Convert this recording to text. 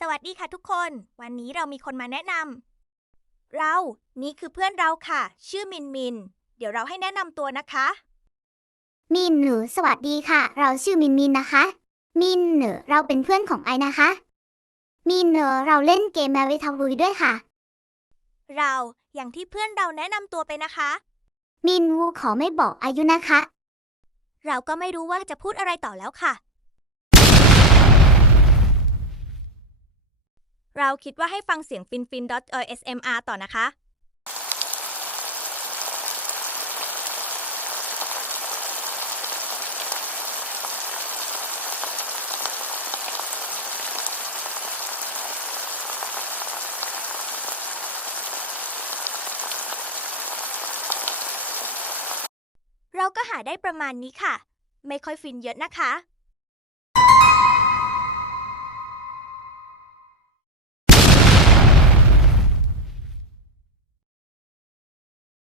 สวัสดีค่ะทุกคน วันนี้เรามีคนมาแนะนำนี่คือเพื่อนเราค่ะ ชื่อมิน เดี๋ยวเราให้แนะนำตัวนะคะ มินหนูสวัสดีค่ะ เราชื่อมินนะคะ มินหนูเราเป็นเพื่อนของไอนะคะ มินหนูเราเล่นเกมแมวทาวุยด้วยค่ะ อย่างที่เพื่อนเราแนะนำตัวไปนะคะ มินวูขอไม่บอกอายุนะคะ เราก็ไม่รู้ว่าจะพูดอะไรต่อแล้วค่ะ เราคิดว่าให้ฟังเสียงfin.ASMR ต่อนะคะ เราก็หาได้ประมาณนี้ค่ะ ไม่ค่อยฟินเยอะนะคะ